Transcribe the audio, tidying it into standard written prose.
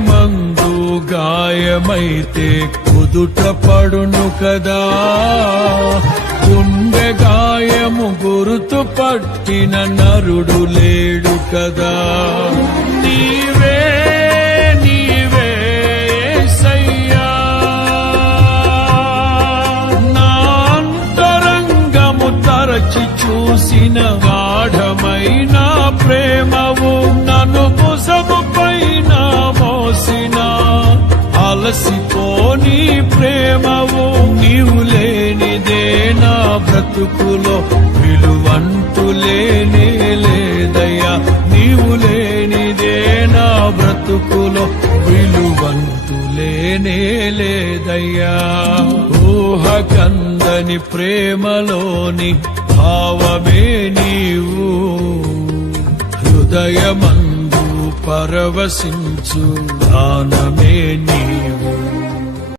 హృదయమందు గాయమైతే కుదుట పడును కదా, గుండె గాయము గురుతు పట్టిన నరుడు లేడు కదా. నీవే నీవే యేసయ్యా, నా అంతరంగము తరచి చూసిన గాఢమైన ప్రేమవు, నన్ను భుజము పైన మోసిన అలసిపోని ప్రేమవు. నీవు లేనిదే నా బ్రతుకులో విలువంటూ లేనే లేదయ్యా, నీవు లేనిదే నా బ్రతుకులో విలువంటూ లేనే లేదయ్యా. ఊహకందని ప్రేమలోని భావమే నీవు, హృదయమందు పరవశించు గానమే నీ